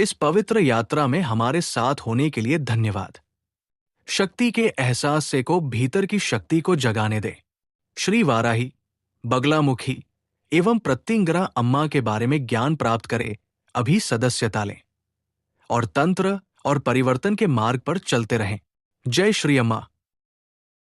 इस पवित्र यात्रा में हमारे साथ होने के लिए धन्यवाद। शक्ति के एहसास से को भीतर की शक्ति को जगाने दे। श्री वाराही, बगलामुखी एवं प्रत्यंगिरा अम्मा के बारे में ज्ञान प्राप्त करे, अभी सदस्यता लें और तंत्र और परिवर्तन के मार्ग पर चलते रहें। जय श्री अम्मा।